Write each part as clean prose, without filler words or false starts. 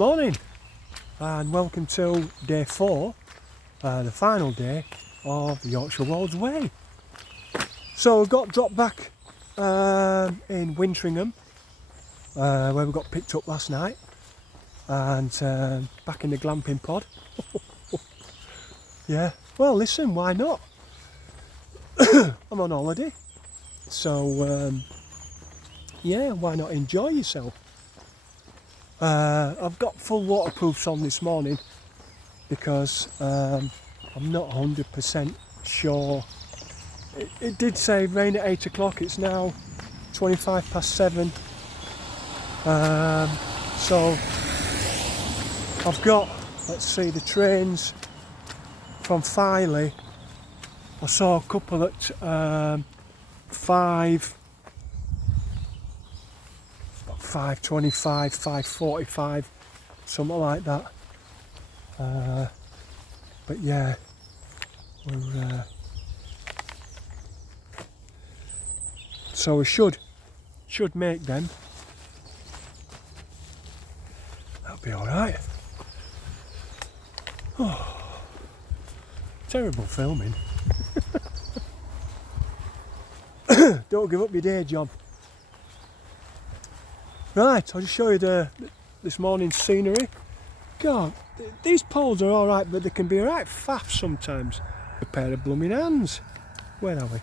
Morning and welcome to day 4, the final day of the Yorkshire Wolds Way. So we got dropped back in Wintringham where we got picked up last night and back in the glamping pod. Yeah, well listen, why not? I'm on holiday, so yeah, why not enjoy yourself? I've got full waterproofs on this morning because I'm not 100% sure. It did say rain at 8 o'clock, it's now 25 past 7. So I've got, let's see, the trains from Filey. I saw a couple at 5:25, 5:45, something like that. But yeah, we're so we should make them. That'll be all right. Oh, terrible filming. Don't give up your day job. Right, I'll just show you this morning's scenery. God, these poles are alright, but they can be alright faff sometimes. A pair of blooming hands. Where are we?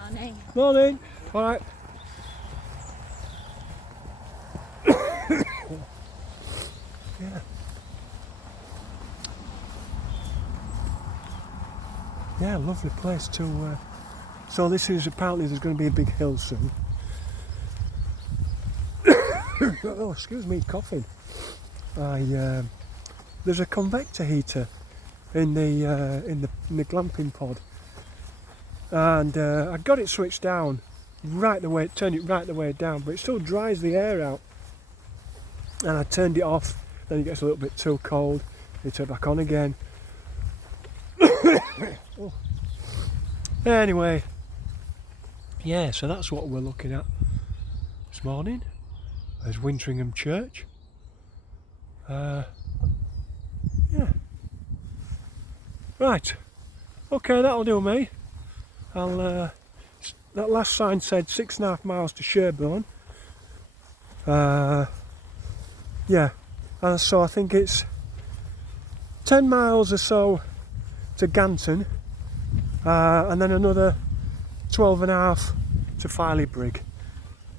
Morning. Morning. Alright. Yeah. Yeah, lovely place to... So this is, apparently there's going to be a big hill soon. Oh, excuse me, coughing. There's a convector heater in the glamping pod, and I got it switched down right the way, turned it right the way down, but it still dries the air out. And I turned it off, then it gets a little bit too cold. You turn it back on again. Oh. Anyway, yeah, so that's what we're looking at this morning. There's Wintringham Church. Yeah. Right. Okay, that'll do me. That last sign said 6.5 miles to Sherborne. Yeah. So I think it's 10 miles or so to Ganton, and then another 12.5 to Filey Brig.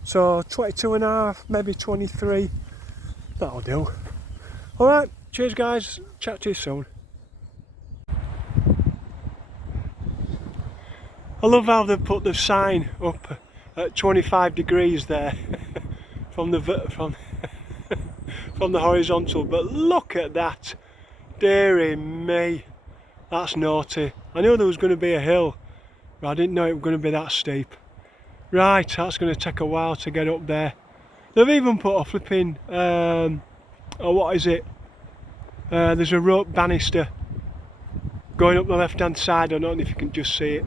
So 22.5, maybe 23, that'll do. Alright, cheers guys, chat to you soon. I love how they've put the sign up at 25 degrees there from the horizontal, but look at that, dearie me, that's naughty. I knew there was going to be a hill, but I didn't know it was going to be that steep. Right, that's going to take a while to get up there. They've even put a flipping, what is it? There's a rope banister going up the left hand side. I don't know if you can just see it.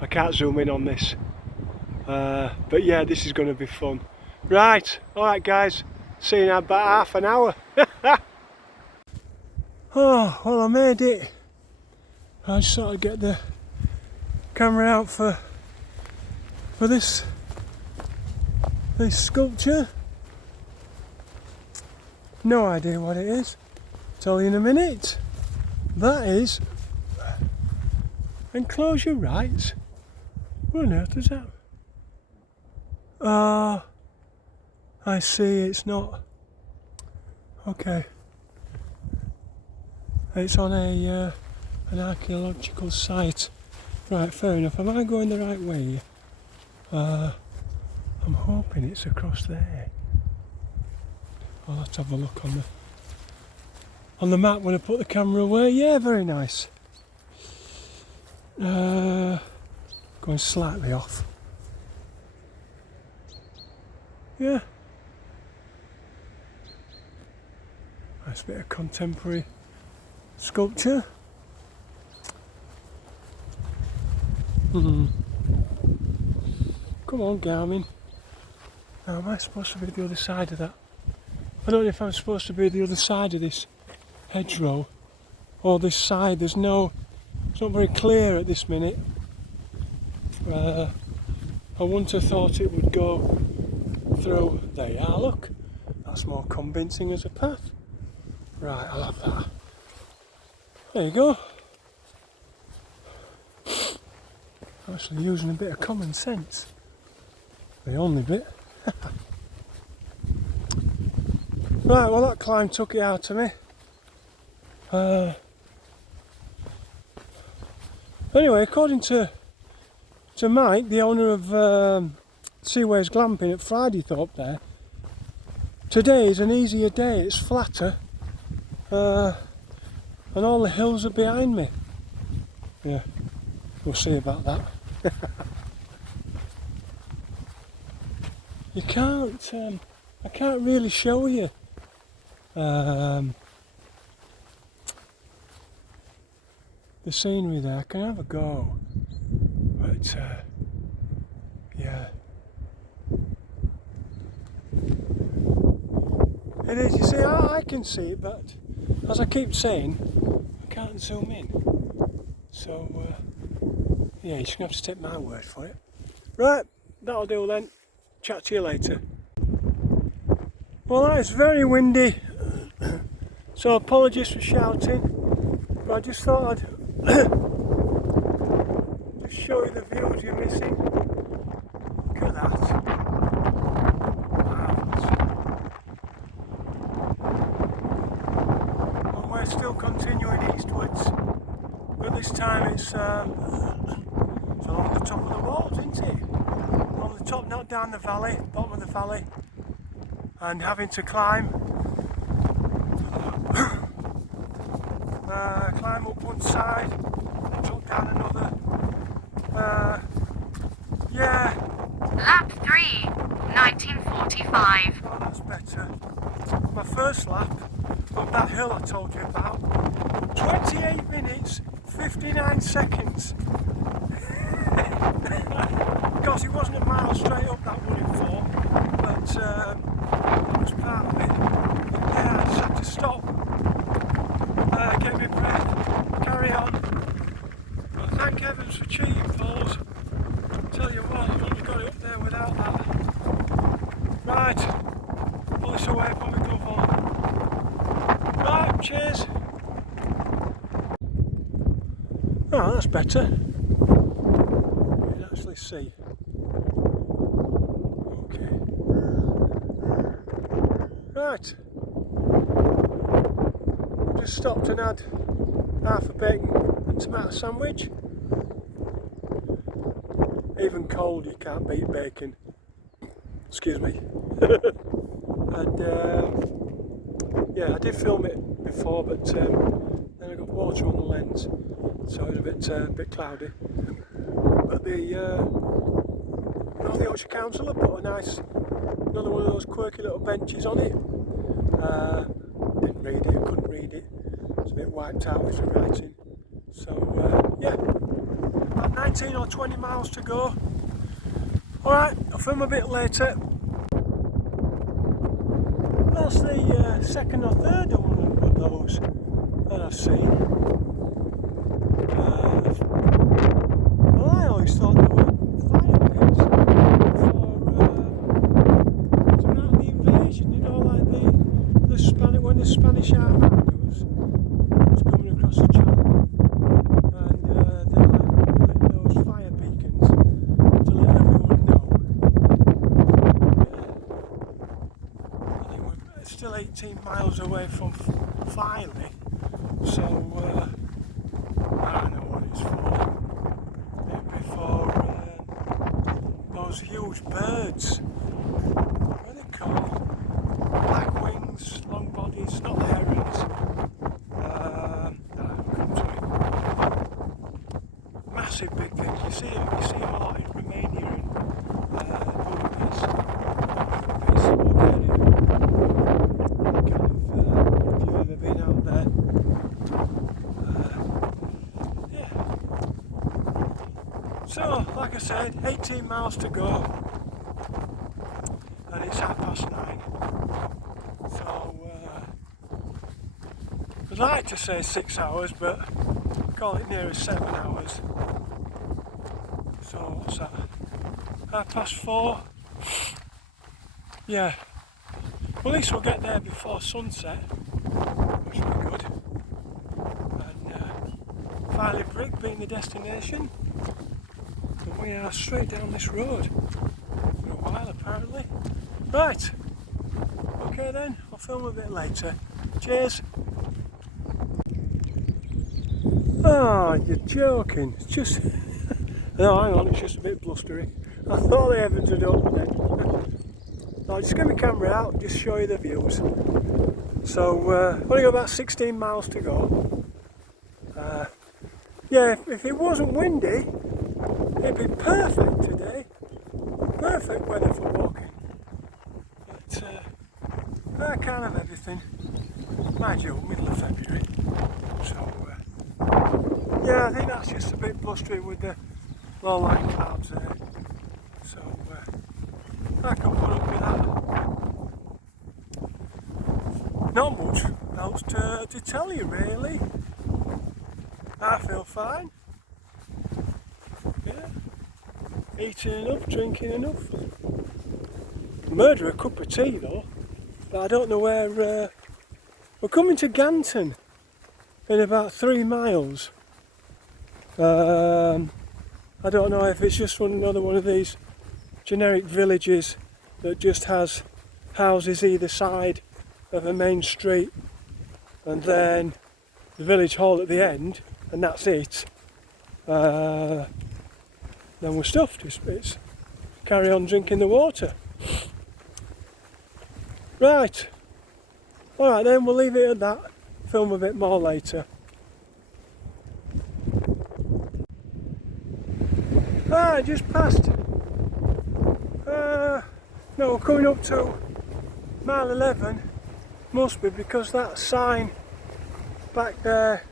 I can't zoom in on this. But yeah, this is going to be fun. Right, alright guys, see you in about half an hour. Oh, well I made it. I just sort of get the camera out for this sculpture. No idea what it is. Tell you in a minute. That is, and close your rights. What on earth is that? Ah, I see, it's not. Okay. It's on an archaeological site. Right, fair enough. Am I going the right way? I'm hoping it's across there. I'll have to have a look on the map when I put the camera away. Yeah, very nice. Going slightly off. Yeah. Nice bit of contemporary sculpture. Come on, Garmin. Now, am I supposed to be the other side of that? I don't know if I'm supposed to be the other side of this hedgerow or this side. It's not very clear at this minute. I wouldn't have thought it would go through. There you are, look. That's more convincing as a path. Right, I'll have that. There you go. Actually using a bit of common sense. The only bit. Right, well that climb took it out of me. Anyway, according to Mike, the owner of Seaways Glamping at Fridaythorpe there, today is an easier day, it's flatter, and all the hills are behind me. Yeah, we'll see about that. You can't, I can't really show you the scenery there. I can have a go, but yeah, it is. You see, I can see it, but as I keep saying, I can't zoom in. So yeah, you're just gonna have to take my word for it. Right, that'll do then. Chat to you later. Well, that is very windy, so apologies for shouting, but I just thought I'd just show you the views you're missing. Look at that. Wow. And we're still continuing eastwards, but this time it's along the top of the Wolds, isn't it? On the top, not down the valley, bottom of the valley, and having to climb up one side and drop down another. Yeah. Lap 3, 1945. Oh, that's better. My first lap up that hill I told you about, 28 minutes, 59 seconds. Because it wasn't a mile straight up that running for, but it was part of it. Yeah, I just had to stop, get my breath, carry on. Well, thank heavens for cheating poles. Tell you what, I wouldn't have got it up there without that. Right, pull this away, put my glove on. Right, cheers. Oh, that's better. You can actually see. Okay. Right. Just stopped and had half a bacon and tomato sandwich. Even cold, you can't beat bacon. Excuse me. And yeah, I did film it before, but then I got water on the lens, so it was a bit cloudy. But the North Yorkshire Council have put another one of those quirky little benches on it. Didn't read it, couldn't read it. It's a bit wiped out with the writing. So yeah, about 19 or 20 miles to go. Alright, I'll film a bit later. That's the second or third one of those that I've seen. Well, I always thought they were fire pits throughout the invasion, you know, like when the Spanish army was coming across the channel, and they lit those fire beacons to let everyone know. And it was still 18 miles away from Filey, so I don't know what it's for. Maybe for those huge birds. What are they called? Black wings, long bodies, not the herons. Massive big things. You see them a lot in Romania and Budapest. Bulgaria. If you've ever been out there. Yeah. So, like I said, 18 miles to go, and it's 9:30. So I'd like to say 6 hours, but call it nearer 7 hours. So what's that? 4:30? Yeah. Well, at least we'll get there before sunset, which will be good. And Filey Brig being the destination. And we are straight down this road for a while apparently. Right. Okay then, I'll film a bit later. Cheers. Oh, you're joking. It's just... No, hang on, it's just a bit blustery. I thought the heavens had opened then. I'll just get my camera out and just show you the views. So, only got about 16 miles to go. Yeah, if it wasn't windy, it'd be perfect today. Perfect weather for walking. But, I can't have everything. Mind you, middle of February. So, yeah, I think that's just a bit blustery with the low-lying clouds there. So, I can put up with that. Not much else to tell you, really. I feel fine. Yeah. Eating enough, drinking enough. Murder a cup of tea though, but I don't know where. We're coming to Ganton in about 3 miles. I don't know if it's just another one of these generic villages that just has houses either side of a main street and then the village hall at the end, and that's it. Then we're stuffed. It's carry on drinking the water. Right. Alright then, we'll leave it at that. Film a bit more later. Just passed. No, we're coming up to mile 11. Must be because that sign back there,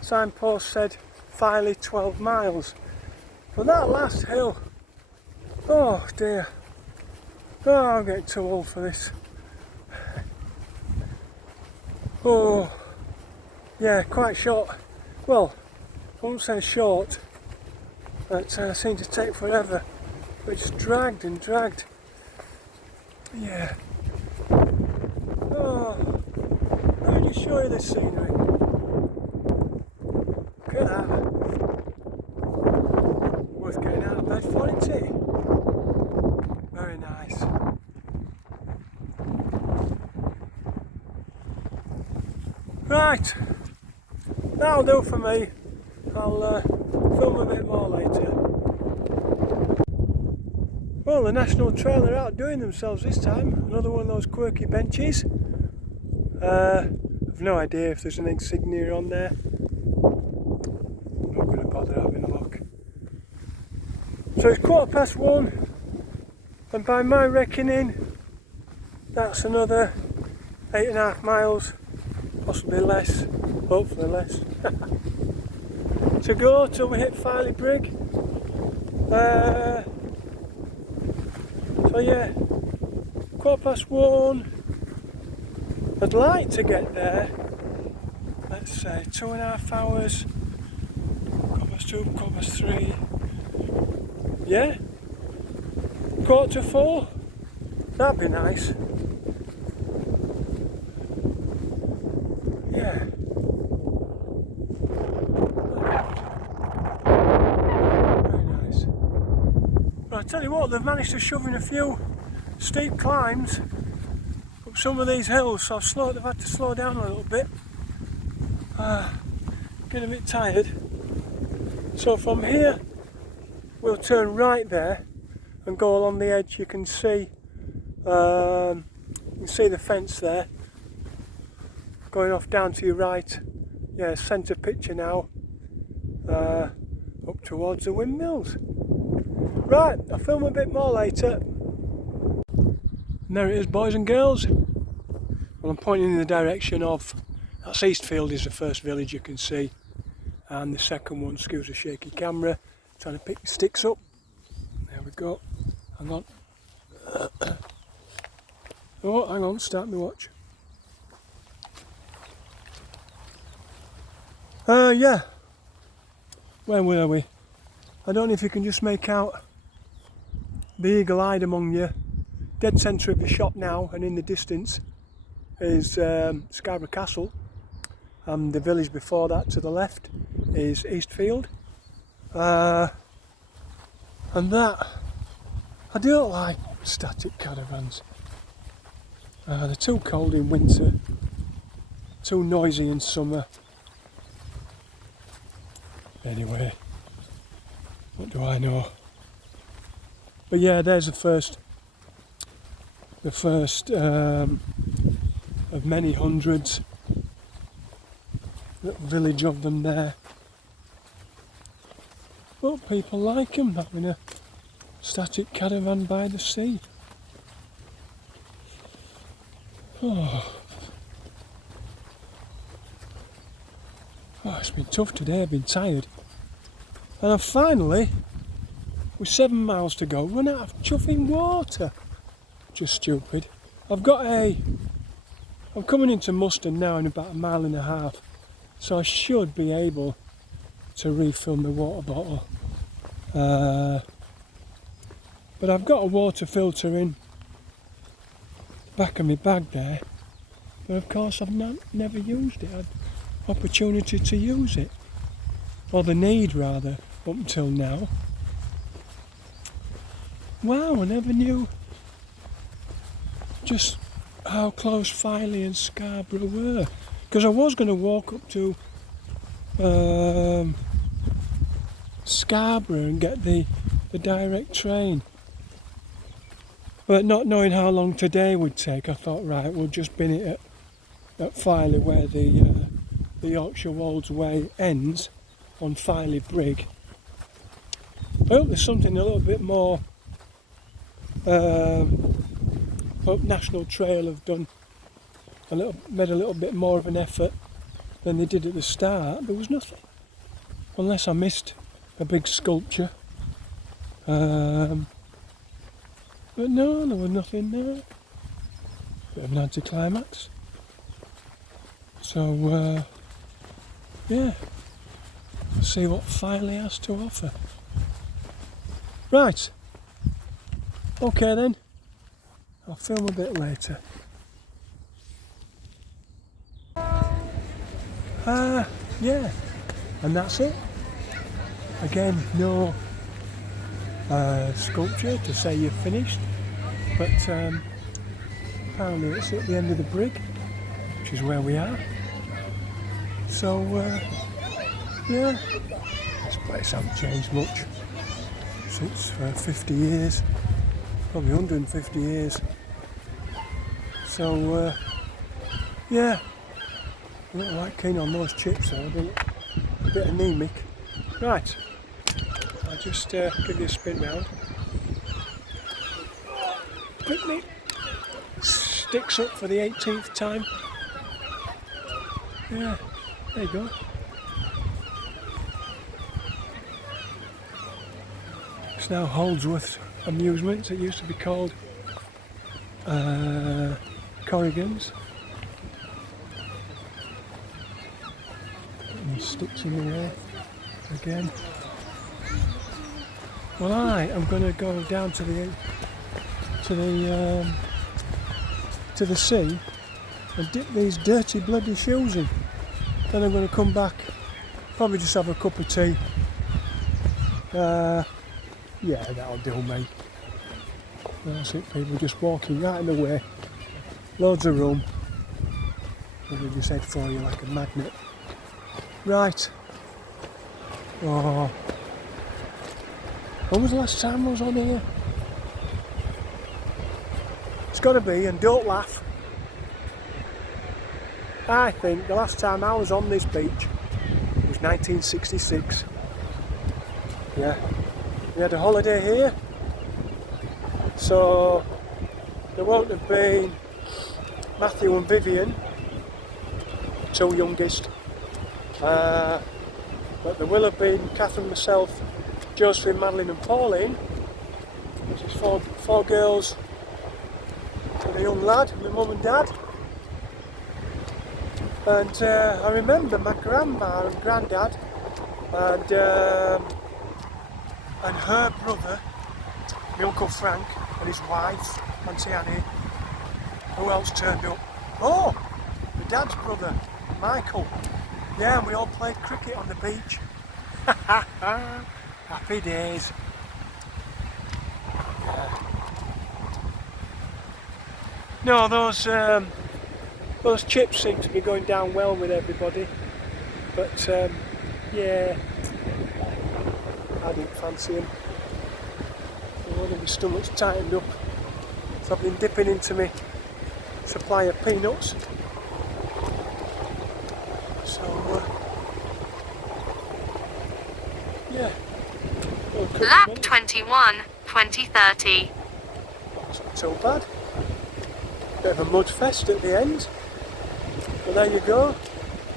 signpost said Filey 12 miles. But that last hill, oh dear. Oh, I'm getting too old for this. Oh, yeah, quite short. Well, I won't say short. That seemed to take forever. But it's dragged and dragged. Yeah. Oh, let me just show you the scenery. Look at that. Worth getting out of bed for, isn't it? Very nice. Right, that'll do for me. I'll film a bit more later. Well, the National Trail are outdoing themselves this time. Another one of those quirky benches. I've no idea if there's an insignia on there. I'm not going to bother having a look. So it's 1:15, and by my reckoning, that's another 8.5 miles. Possibly less, hopefully less, to go till we hit Filey Brig. So yeah, 1:15. I'd like to get there, let's say 2.5 hours, 2:30, 3:15, yeah, 3:45, that'd be nice. Yeah. Very nice. Well, I tell you what, they've managed to shove in a few steep climbs up some of these hills, so they've had to slow down a little bit. Getting a bit tired. So from here, we'll turn right there and go along the edge. You can see the fence there. Going off down to your right, yeah, centre picture now, up towards the windmills. Right, I'll film a bit more later. And there it is, boys and girls. Well, I'm pointing in the direction of, that's Eastfield is the first village you can see, and the second one, excuse a shaky camera, trying to pick the sticks up. There we go, hang on. Oh, hang on, start my watch. Yeah. Where were we? I don't know if you can just make out the eagle-eyed among you. Dead centre of the shot now, and in the distance is Scarborough Castle, and the village before that to the left is Eastfield. And that, I don't like static caravans. They're too cold in winter, too noisy in summer. Anyway, what do I know? But yeah, there's the first of many hundreds. Little village of them there. But people like them, having a static caravan by the sea. Oh, it's been tough today, I've been tired. And I've finally, with 7 miles to go, run out of chuffing water. Just stupid. I'm coming into Mustard now in about 1.5 miles, so I should be able to refill my water bottle. But I've got a water filter in the back of my bag there, but of course I've never used it. I've had opportunity to use it, or the need rather, up until now. Wow, I never knew just how close Filey and Scarborough were, because I was going to walk up to Scarborough and get the direct train, but not knowing how long today would take, I thought, right, we'll just bin it at Filey, where the Yorkshire Wolds way ends on Filey Brig. I hope there's something a little bit more. Hope National Trail have made a little bit more of an effort than they did at the start. There was nothing, unless I missed a big sculpture. But no, there was nothing there. Bit of an anticlimax. So yeah, let's see what Filey has to offer. Right. Okay then. I'll film a bit later. Yeah, and that's it. Again, no sculpture to say you're finished, but apparently it's at the end of the brig, which is where we are. So yeah, this place hasn't changed much since 50 years. Probably 150 years. So yeah, I'm not right keen on those chips though, a bit anemic. Right, I'll just give you a spin round. Picnic sticks up for the 18th time. Yeah, there you go. It's now Holdsworth Amusements. It used to be called Corrigan's. Getting these sticks in the way again. Well, I am going to go down to the sea and dip these dirty bloody shoes in. Then I'm going to come back, probably just have a cup of tea. Yeah, that'll do, mate. That's it, people just walking right in the way. Loads of room. Maybe just head for you like a magnet. Right. Oh. When was the last time I was on here? It's got to be, and don't laugh, I think the last time I was on this beach was 1966. Yeah. We had a holiday here, so there won't have been Matthew and Vivian, two youngest, but there will have been Catherine, myself, Josephine, Madeline and Pauline, which is four girls and a young lad, my mum and dad. And I remember my grandma and granddad and her brother, my Uncle Frank and his wife, Auntie Annie. Who else turned up? Oh, my dad's brother, Michael. Yeah, and we all played cricket on the beach. Happy days. Yeah. No, those chips seem to be going down well with everybody. But yeah, I didn't fancy them. One of my stomach's tightened up. So I've been dipping into my supply of peanuts. So yeah. Lap 21, 2030. It's not so bad. Bit of a mud fest at the end. But there you go.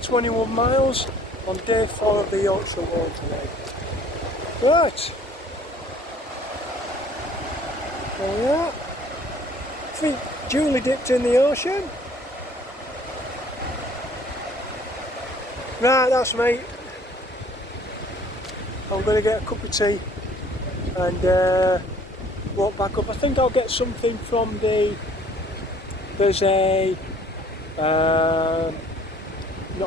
21 miles on day 4 of the Yorkshire Wolds today. Right. There we are. Feet duly dipped in the ocean. Right, that's me. I'm going to get a cup of tea and walk back up. I think I'll get something from there's a, not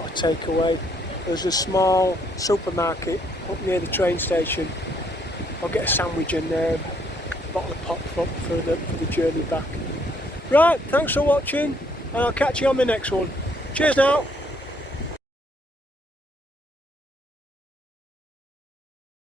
a takeaway, there's a small supermarket up near the train station. I'll get a sandwich and a bottle of pop for the journey back. Right, thanks for watching and I'll catch you on the next one. Cheers now.